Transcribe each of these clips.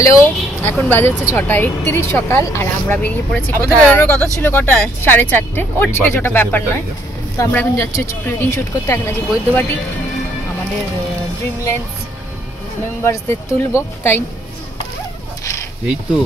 Hello, এখন বাজে হচ্ছে 6:31 সকাল আর আমরা বেরিয়ে পড়েছি। কথা ছিল কটায়? 4:30। ওর ঠিক ওটা ব্যাপার নয়। তো আমরা এখন যাচ্ছি হচ্ছে প্রি ওয়েডিং শুট করতে। এখন আছি বৈদ্যবাটি, আমাদের ড্রিম লেন্স মেম্বারসদের তুলবো, তাই এই তো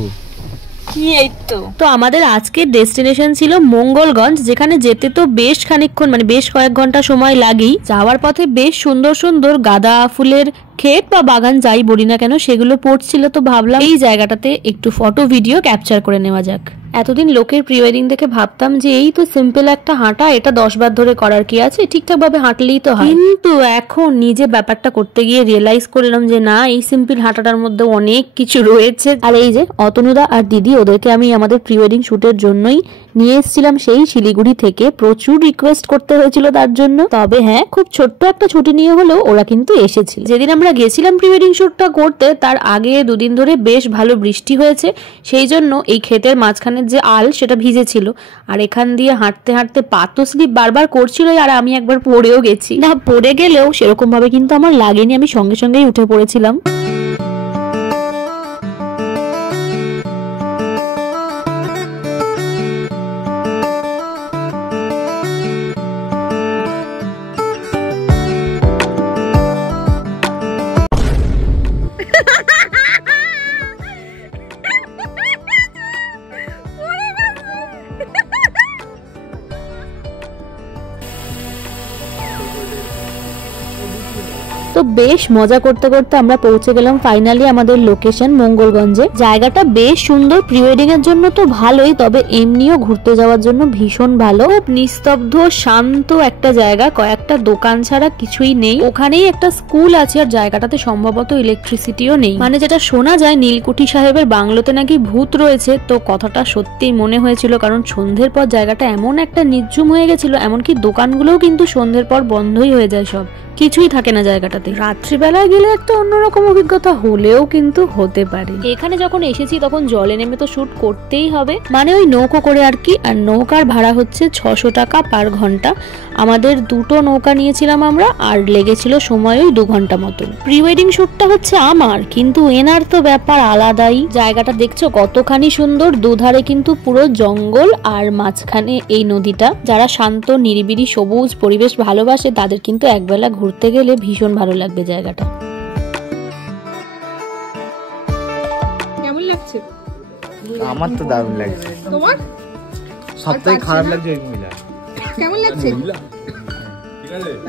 তো আমাদের আজকের ডেস্টিনেশন ছিল মঙ্গলগঞ্জ, যেখানে যেতে তো বেশ খানিকক্ষণ মানে বেশ কয়েক ঘন্টা সময় লাগেই। যাওয়ার পথে বেশ সুন্দর সুন্দর গাঁদা ফুলের ক্ষেত বা বাগান যাই বলি না কেন সেগুলো পড়ছিল। তো ভাবলাম এই জায়গাটাতে একটু ফটো ভিডিও ক্যাপচার করে নেওয়া যাক। এতদিন লোকের প্রি ওয়েডিং দেখে ভাবতাম যে এই তো সিম্পল একটা হাঁটা, এটা 10 বার ধরে করার কি আছে, ঠিকঠাক ভাবে হাঁটলেই তো হয়। কিন্তু এখন নিজে ব্যাপারটা করতে গিয়ে রিয়েলাইজ করলাম যে না, এই সিম্পল হাঁটাটার মধ্যে অনেক কিছু রয়েছে। আর এই যে অতনুদা আর দিদি, ওদেরকে আমি আমাদের প্রি ওয়েডিং শুটের জন্যই নিয়ে এসেছিলাম সেই শিলিগুড়ি থেকে। প্রচুর রিকোয়েস্ট করতে হয়েছিল তার জন্য, তবে হ্যাঁ খুব ছোট্ট একটা ছুটি নিয়ে হলেও ওরা কিন্তু এসেছিল। যেদিন আমরা গেছিলাম প্রি ওয়েডিং শুটটা করতে তার আগে দুদিন ধরে বেশ ভালো বৃষ্টি হয়েছে, সেই জন্য এই ক্ষেতের মাঝখানে যে আল সেটা ভিজেছিল। আর এখান দিয়ে হাঁটতে হাঁটতে পা তো স্লিপ বারবার করছিল, আর আমি একবার পড়েও গেছি। না, পড়ে গেলেও সেরকম ভাবে কিন্তু আমার লাগেনি, আমি সঙ্গে সঙ্গেই উঠে পড়েছিলাম। তো বেশ মজা করতে করতে আমরা পৌঁছে গেলাম ফাইনালি আমাদের লোকেশন মঙ্গলগঞ্জে। জায়গাটা বেশ সুন্দর, প্রি ওয়েডিং এর জন্য তো ভালোই, তবে এমনিও ঘুরতে যাওয়ার জন্য ভীষণ ভালো। নিস্তব্ধ শান্ত একটা জায়গা, কয়েকটা দোকান ছাড়া কিছুই নেই। ওখানেই একটা স্কুল আছে, আর জায়গাটাতে সম্ভবত ইলেকট্রিসিটিও নেই। মানে যেটা শোনা যায় নীলকুঠি সাহেবের বাংলোতে নাকি ভূত রয়েছে। তো কথাটা সত্যিই মনে হয়েছিল, কারণ সন্ধ্যের পর জায়গাটা এমন একটা নির্জুম হয়ে গেছিল, এমনকি দোকানগুলোও কিন্তু সন্ধ্যের পর বন্ধই হয়ে যায়, সব কিছুই থাকে না জায়গাটাতে। রাত্রিবেলায় গেলে একটা অন্যরকম অভিজ্ঞতা হলেও কিন্তু হতে পারে। এখানে যখন এসেছি তখন জলে নেমে তো শুট করতেই হবে, মানে ওই নৌকো করে আর কি। আর নৌকার ভাড়া হচ্ছে 600 টাকা পার ঘন্টা। আমাদের দুটো নৌকা নিয়েছিলাম আমরা, আর লেগেছিল সময় ওই 2 ঘন্টা মতন। প্রি ওয়েডিং শুটটা হচ্ছে আমার, কিন্তু এনার তো ব্যাপার আলাদাই। জায়গাটা দেখছো কতখানি সুন্দর, দুধারে কিন্তু পুরো জঙ্গল আর মাঝখানে এই নদীটা। যারা শান্ত নিরিবিলি সবুজ পরিবেশ ভালোবাসে তাদের কিন্তু একবেলা ঘুরতে গেলে ভীষণ ভালো লাগবে জায়গাটা। কেমন লাগছে? আমার তো দারুণ লাগছে। তোমার সবটাই খারাপ লাগছে ওই মহিলা। কেমন লাগছে?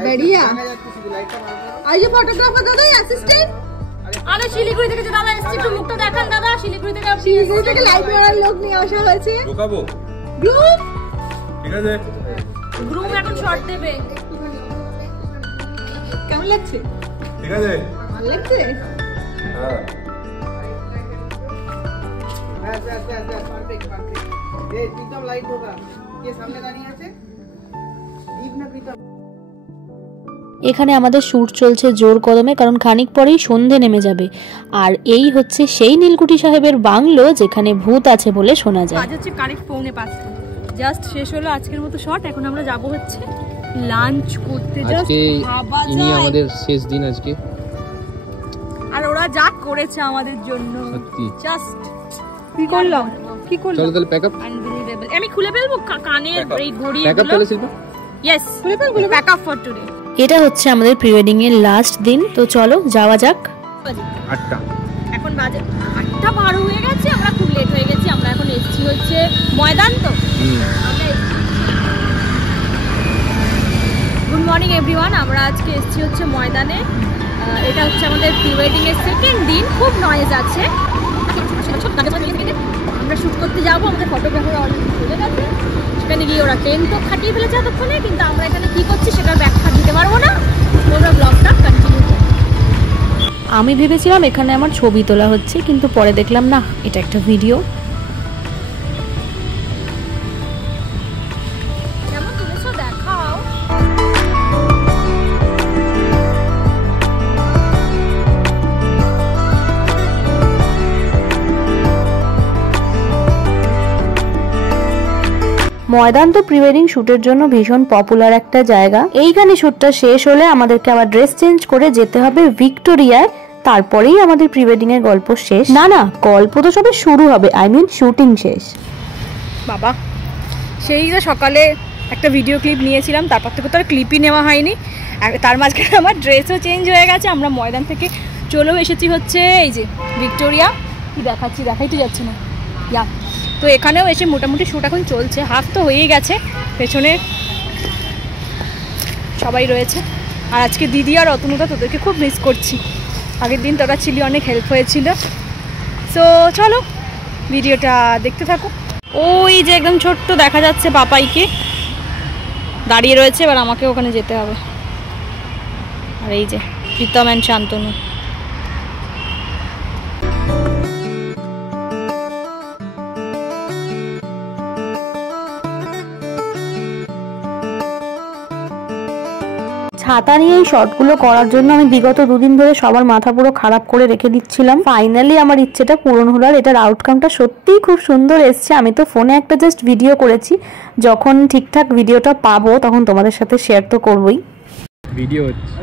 बढ़िया। আর যে ফটোগ্রাফার দাদা অ্যাসিস্ট্যান্ট, আরে শিলিগুড়ি থেকে যে দাদা এসেছে, একটু মুখটা দেখান দাদা। শিলিগুড়ি থেকে লাইভ করার লোক নিয়ে আসা হয়েছে। ঢোকাবো গ্রুপ, ঠিক আছে, গ্রুম এখন শট দেবে। কেমন লাগছে? ঠিক আছে, ভালো লাগছে। হ্যাঁ পারফেক্ট পারফেক্ট। এই প্রীতম লাইট होगा, কে সামনে দাঁড়িয়ে আছে? ঠিক না প্রীতম? এখানে আমাদের শুট চলছে জোর কদমে, কারণ খানিক পরেই সন্ধে নেমে যাবে। আর এই হচ্ছে সেই নীলকুঠি সাহেবের বাংলো যেখানে ভূত আছে বলে শোনা যায়। আজ হচ্ছে কারেক্ট 4:45, জাস্ট শেষ হলো আজকের মতো শট। এখন আমরা যাব হচ্ছে লাঞ্চ করতে। জাস্ট ভাবা যায় আমাদের শেষ দিন আজকে, আর ওরা যা করেছে আমাদের জন্য সত্যি জাস্ট কি করলাম। চলো তাহলে প্যাক আপ। আনবিলিভেবল। আমি খুলে ফেলবো কানের এই ঘড়ি প্যাক আপ তাহলে শিল্পা। ইয়েস, খুলে fail, pack up for today. এটা হচ্ছে আমাদের প্রি ওয়েডিং এর লাস্ট দিন, তো চলো যাওয়া যাক। 8টা, এখন বাজে 8টা পার হয়ে গেছে, আমরা খুব লেট হয়ে গেছি। আমরা এখন এসেছি হচ্ছে ময়দান। তো গুড মর্নিং এভরিওয়ান, আমরা আজকে এসেছি হচ্ছে ময়দানে। এটা হচ্ছে আমাদের প্রি ওয়েডিং এর সেকেন্ড দিন। খুব নয়েজ আছে, আমরা শুট করতে যাবো। আমাদের ফটোগ্রাফার অলরেডি চলে গেছে, সেখানে গিয়ে ওরা টেন্ট তো খাটিয়ে ফেলেছে এতক্ষণে, কিন্তু আমরা এখানে কি করছি সেটার ব্যাখ্যা দিতে পারবো না। ওরা ব্লগটা কন্টিনিউ করবে। আমি ভেবেছিলাম এখানে আমার ছবি তোলা হচ্ছে, কিন্তু পরে দেখলাম না, এটা একটা ভিডিও। কেমন তুলেছো দেখাও। ময়দান তো প্রি ওয়েডিং শুটের জন্য ভীষণ পপুলার একটা জায়গা। এইখানে শুটটা শেষ হলে আমাদেরকে আবার ড্রেস চেঞ্জ করে যেতে হবে ভিক্টোরিয়ায় তারপরেই আমাদের প্রি ওয়েডিং এর গল্প শেষ। না না, গল্প তো সবে শুরু হবে, আই মিন শুটিং শেষ। বাবা সেই যে সকালে একটা ভিডিও ক্লিপ নিয়েছিলাম, তারপর থেকে তো আর ক্লিপই নেওয়া হয়নি। তার মাঝখানে আমার ড্রেসও চেঞ্জ হয়ে গেছে। আমরা ময়দান থেকে চলেও এসেছি হচ্ছে এই যে ভিক্টোরিয়া, কি দেখাইতে যাচ্ছে না ইয়া। তো এখানেও এসে মোটামুটি শ্যুট এখন চলছে, হাফ তো হয়েই গেছে, পেছনে সবাই রয়েছে। আর আজকে দিদি আর অতনুদা, তোদেরকে খুব মিস করছি। আগের দিন তোরা ছিলি, অনেক হেল্প হয়েছিল। সো চলো ভিডিওটা দেখতে থাকো। ওই যে একদম ছোট্ট দেখা যাচ্ছে পাপাইকে দাঁড়িয়ে রয়েছে, এবার আমাকে ওখানে যেতে হবে। আর এই যে প্রীতম অ্যান্ড শান্তনু। ছাতা নিয়ে এই শর্টগুলো করার জন্য আমি বিগত দুদিন ধরে সবার মাথা পুরো খারাপ করে রেখে দিচ্ছিলাম। ফাইনালি আমার ইচ্ছেটা পূরণ হলো। আর এটার আউটকামটা সত্যিই খুব সুন্দর এসছে। আমি তো ফোনে একটা জাস্ট ভিডিও করেছি, যখন ঠিকঠাক ভিডিওটা পাবো তখন তোমাদের সাথে শেয়ার তো করবোই। ভিডিও হচ্ছে।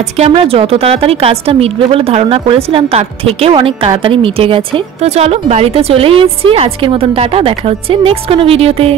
আজকে আমরা যত তাড়াতাড়ি কাজটা মিটবে বলে ধারণা করেছিলাম তার থেকেও অনেক তাড়াতাড়ি মিটে গেছে। তো চলো বাড়িতে চলেই এসেছি। আজকের মতন টাটা, দেখা হচ্ছে নেক্সট কোনো ভিডিওতে।